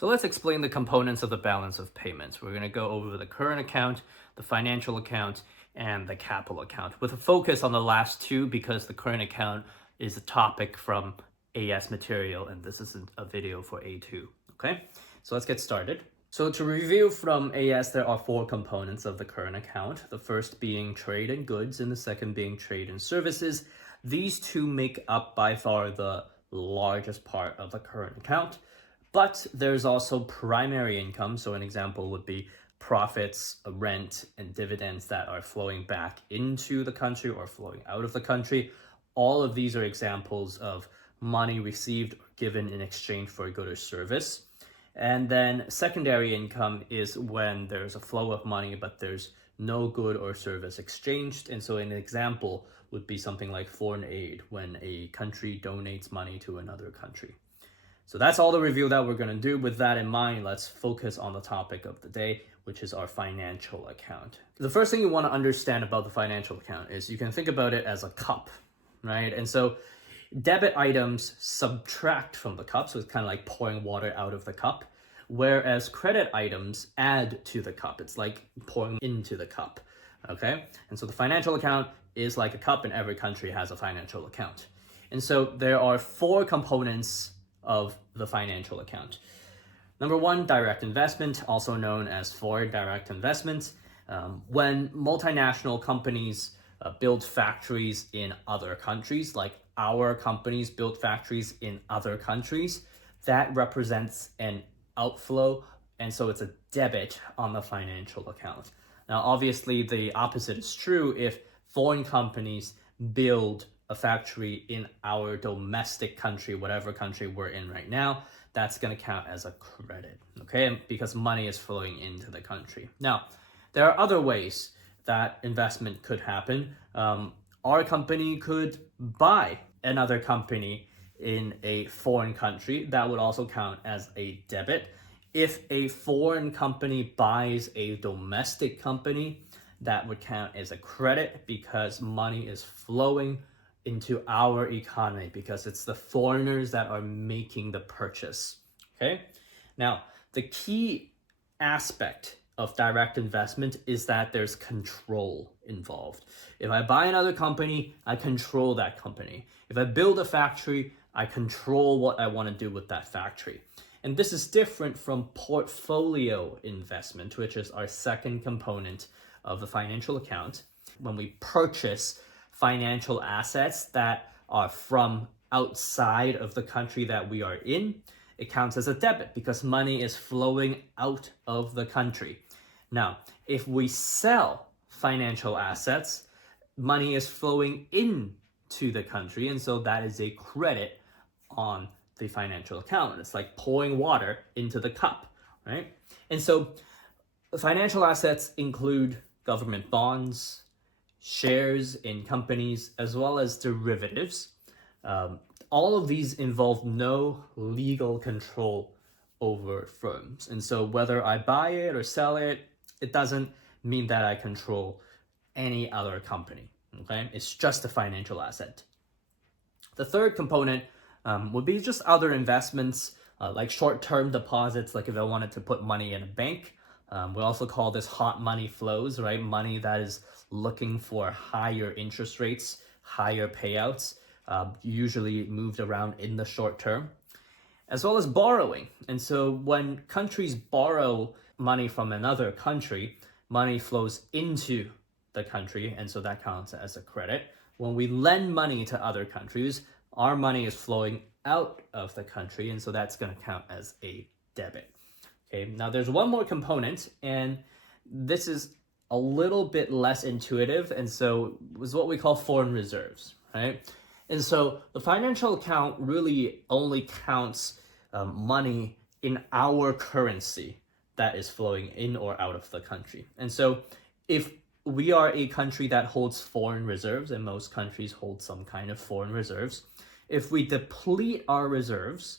So let's explain the components of the balance of payments. We're going to go over the current account, the financial account, and the capital account, with a focus on the last two because the current account is a topic from AS material and this isn't a video for A2. Okay, so let's get started. So to review from AS, there are four components of the current account. The first being trade and goods and the second being trade and services. These two make up by far the largest part of the current account. But there's also primary income. So an example would be profits, rent, and dividends that are flowing back into the country or flowing out of the country. All of these are examples of money received or given in exchange for a good or service. And then secondary income is when there's a flow of money, but there's no good or service exchanged. And so an example would be something like foreign aid, when a country donates money to another country. So that's all the review that we're going to do. With that in mind, let's focus on the topic of the day, which is our financial account. The first thing you want to understand about the financial account is you can think about it as a cup, right? And so debit items subtract from the cup, so it's kind of like pouring water out of the cup, whereas credit items add to the cup. It's like pouring into the cup, okay? And so the financial account is like a cup, and every country has a financial account. And so there are four components of the financial account. Number one, direct investment, also known as foreign direct investment. When multinational companies build factories in other countries, like our companies build factories in other countries, that represents an outflow, and so it's a debit on the financial account. Now, obviously, the opposite is true. If foreign companies build a factory in our domestic country, whatever country we're in right now, that's going to count as a credit, okay? Because money is flowing into the country. Now, there are other ways that investment could happen. Our company could buy another company in a foreign country. That would also count as a debit. If a foreign company buys a domestic company, that would count as a credit because money is flowing into our economy because it's the foreigners that are making the purchase, okay? Now, the key aspect of direct investment is that there's control involved. If I buy another company, I control that company. If I build a factory, I control what I want to do with that factory. And this is different from portfolio investment, which is our second component of the financial account. When we purchase financial assets that are from outside of the country that we are in, it counts as a debit because money is flowing out of the country. Now, if we sell financial assets, money is flowing into the country, and so that is a credit on the financial account. It's like pouring water into the cup, right? And so financial assets include government bonds, shares in companies, as well as derivatives. All of these involve no legal control over firms. And so whether I buy it or sell it, it doesn't mean that I control any other company, okay? It's just a financial asset. The third component would be just other investments, like short-term deposits, like if I wanted to put money in a bank. We also call this hot money flows, right? Money that is looking for higher interest rates, higher payouts, usually moved around in the short term, as well as borrowing. And so when countries borrow money from another country, money flows into the country, and so that counts as a credit. When we lend money to other countries, our money is flowing out of the country, and so that's going to count as a debit. Okay, now there's one more component, and this is a little bit less intuitive, and so it's what we call foreign reserves, right? And so the financial account really only counts money in our currency that is flowing in or out of the country. And so if we are a country that holds foreign reserves, and most countries hold some kind of foreign reserves, if we deplete our reserves,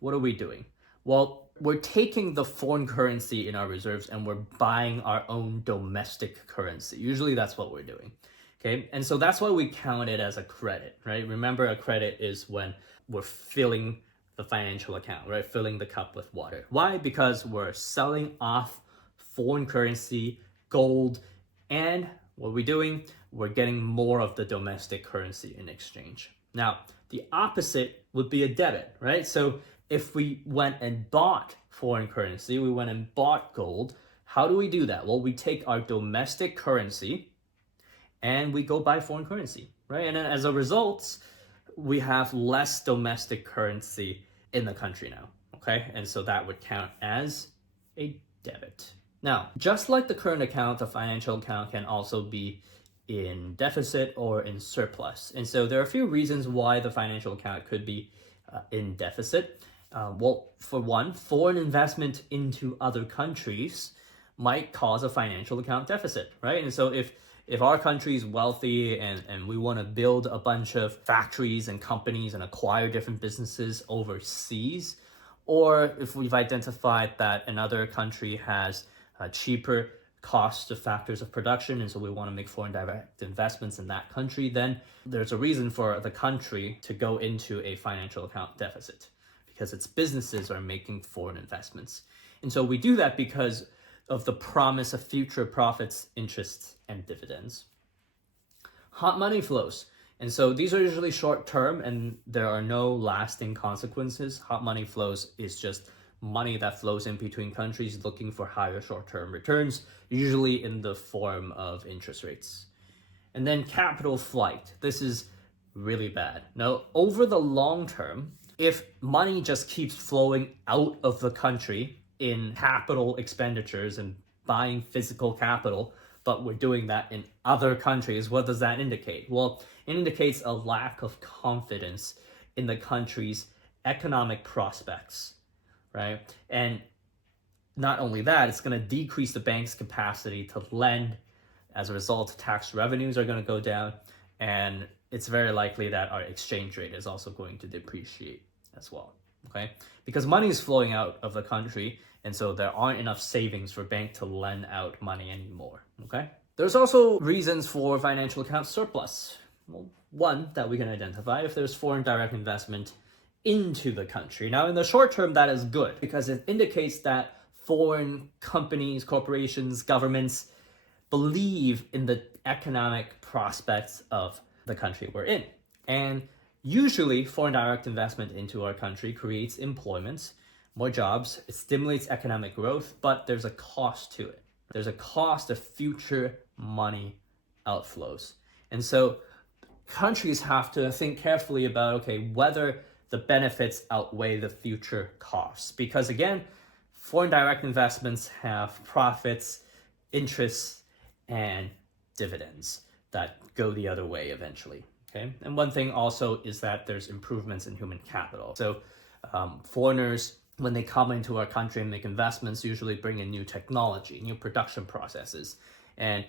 what are we doing? Well, we're taking the foreign currency in our reserves and we're buying our own domestic currency. Usually that's what we're doing. Okay, and so that's why we count it as a credit, right? Remember, a credit is when we're filling the financial account, right? Filling the cup with water. Why? Because we're selling off foreign currency, gold, and what are we doing? We're getting more of the domestic currency in exchange. Now, the opposite would be a debit, right? So if we went and bought foreign currency, we went and bought gold, how do we do that? Well, we take our domestic currency and we go buy foreign currency, right? And then as a result, we have less domestic currency in the country now, okay? And so that would count as a debit. Now, just like the current account, the financial account can also be in deficit or in surplus. And so there are a few reasons why the financial account could be in deficit. Well, for one, foreign investment into other countries might cause a financial account deficit, right? And so if our country is wealthy and we want to build a bunch of factories and companies and acquire different businesses overseas, or if we've identified that another country has cheaper cost of factors of production, and so we want to make foreign direct investments in that country, then there's a reason for the country to go into a financial account deficit because its businesses are making foreign investments. And so we do that because of the promise of future profits, interests, and dividends. Hot money flows. And so these are usually short term and there are no lasting consequences. Hot money flows is just money that flows in between countries looking for higher short-term returns, usually in the form of interest rates. And then capital flight. This is really bad. Now, over the long term, if money just keeps flowing out of the country in capital expenditures and buying physical capital, but we're doing that in other countries, what does that indicate? Well, it indicates a lack of confidence in the country's economic prospects, right? And not only that, it's going to decrease the bank's capacity to lend. As a result, tax revenues are going to go down, and it's very likely that our exchange rate is also going to depreciate as well, okay? Because money is flowing out of the country, and so there aren't enough savings for bank to lend out money anymore, okay? There's also reasons for financial account surplus. Well, one that we can identify, if there's foreign direct investment into the country. Now, in the short term, that is good because it indicates that foreign companies, corporations, governments believe in the economic prospects of the country we're in. And usually, foreign direct investment into our country creates employment, more jobs, it stimulates economic growth, but there's a cost to it. There's a cost of future money outflows. And so countries have to think carefully about, okay, whether the benefits outweigh the future costs. Because again, foreign direct investments have profits, interests, and dividends that go the other way eventually. Okay, and one thing also is that there's improvements in human capital. So foreigners, when they come into our country and make investments, usually bring in new technology, new production processes. And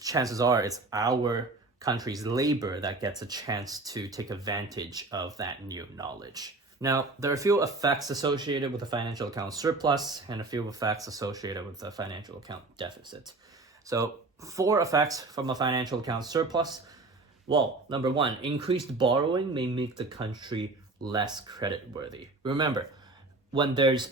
chances are it's our country's labor that gets a chance to take advantage of that new knowledge. Now, there are a few effects associated with the financial account surplus and a few effects associated with the financial account deficit. So 4 effects from a financial account surplus. Well, number 1, increased borrowing may make the country less creditworthy. Remember, when there's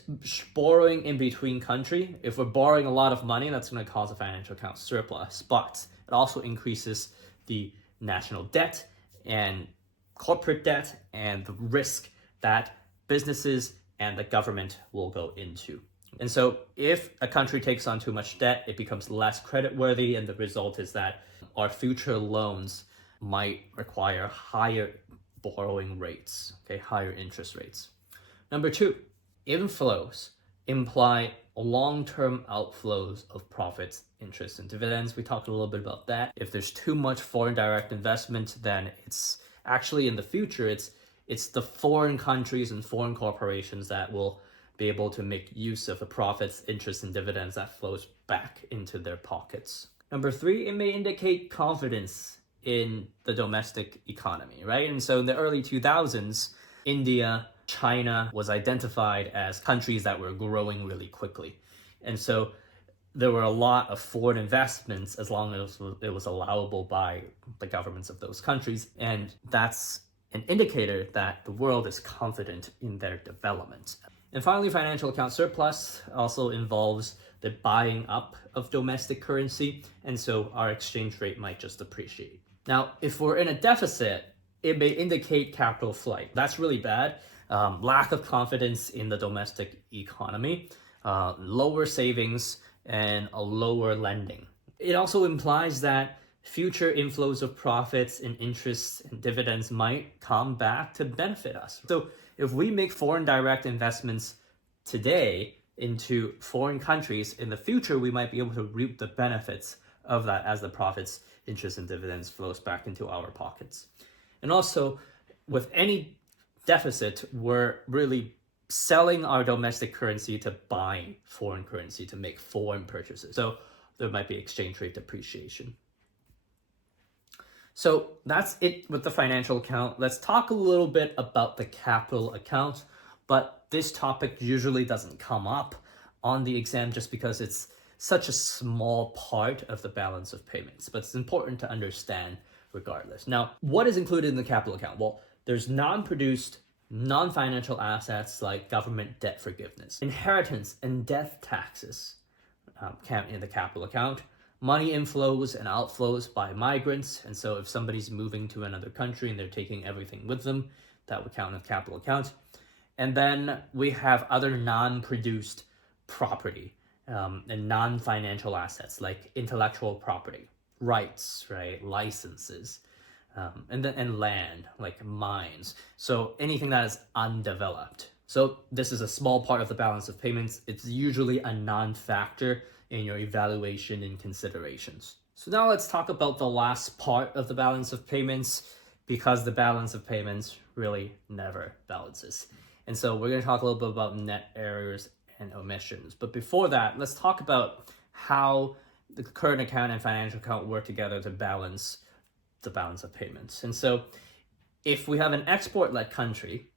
borrowing in between country, if we're borrowing a lot of money, that's going to cause a financial account surplus. But it also increases the national debt and corporate debt and the risk that businesses and the government will go into. And so if a country takes on too much debt, it becomes less creditworthy, and the result is that our future loans might require higher borrowing rates, okay, higher interest rates. Number 2, inflows imply long-term outflows of profits, interest, and dividends. We talked a little bit about that. If there's too much foreign direct investment, then it's actually in the future, it's the foreign countries and foreign corporations that will be able to make use of the profits, interest, and dividends that flows back into their pockets. Number 3, it may indicate confidence in the domestic economy, right? And so in the early 2000s, India, China was identified as countries that were growing really quickly. And so there were a lot of foreign investments as long as it was allowable by the governments of those countries. And that's an indicator that the world is confident in their development. And finally, financial account surplus also involves the buying up of domestic currency, and so our exchange rate might just appreciate. Now, if we're in a deficit, it may indicate capital flight. That's really bad. Lack of confidence in the domestic economy, lower savings, and a lower lending. It also implies that future inflows of profits and interests and dividends might come back to benefit us. So if we make foreign direct investments today into foreign countries, in the future, we might be able to reap the benefits of that as the profits, interest, and dividends flows back into our pockets. And also, with any deficit, we're really selling our domestic currency to buy foreign currency to make foreign purchases. So there might be exchange rate depreciation. So that's it with the financial account. Let's talk a little bit about the capital account, but this topic usually doesn't come up on the exam just because it's such a small part of the balance of payments, but it's important to understand regardless. Now, what is included in the capital account? Well, there's non-produced, non-financial assets like government debt forgiveness, inheritance and death taxes count in the capital account, money inflows and outflows by migrants. And so if somebody's moving to another country and they're taking everything with them, that would count in the capital account. And then we have other non-produced property and non-financial assets like intellectual property, rights, right, licenses, and land like mines. So anything that is undeveloped. So this is a small part of the balance of payments. It's usually a non-factor in your evaluation and considerations. So now let's talk about the last part of the balance of payments, because the balance of payments really never balances. And so we're going to talk a little bit about net errors and omissions. But before that, let's talk about how the current account and financial account work together to balance the balance of payments. And so if we have an export-led country,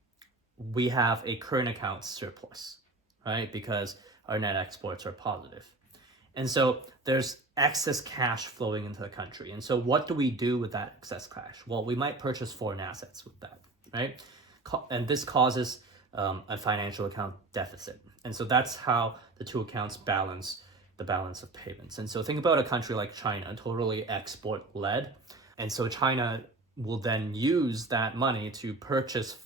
we have a current account surplus, right? Because our net exports are positive. And so there's excess cash flowing into the country. And so what do we do with that excess cash? Well, we might purchase foreign assets with that, right? And this causes a financial account deficit. And so that's how the two accounts balance the balance of payments. And so think about a country like China, totally export-led. And so China will then use that money to purchase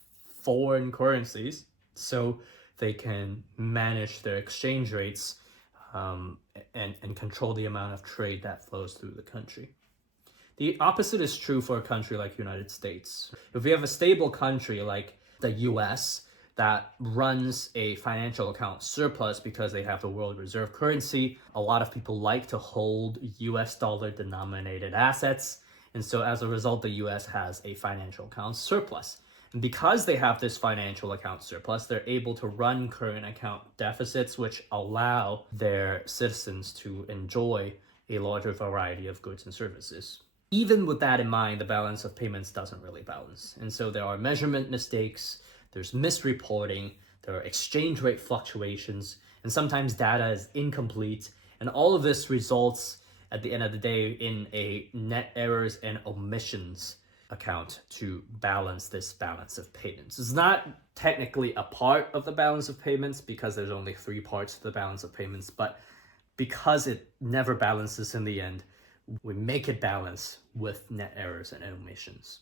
foreign currencies so they can manage their exchange rates and control the amount of trade that flows through the country. The opposite is true for a country like the United States. If we have a stable country like the US that runs a financial account surplus because they have the world reserve currency, a lot of people like to hold US dollar denominated assets. And so as a result, the US has a financial account surplus. And because they have this financial account surplus, they're able to run current account deficits, which allow their citizens to enjoy a larger variety of goods and services. Even with that in mind, the balance of payments doesn't really balance. And so there are measurement mistakes, there's misreporting, there are exchange rate fluctuations, and sometimes data is incomplete. And all of this results at the end of the day in a net errors and omissions account to balance this balance of payments. It's not technically a part of the balance of payments because there's only 3 parts to the balance of payments, but because it never balances in the end, we make it balance with net errors and omissions.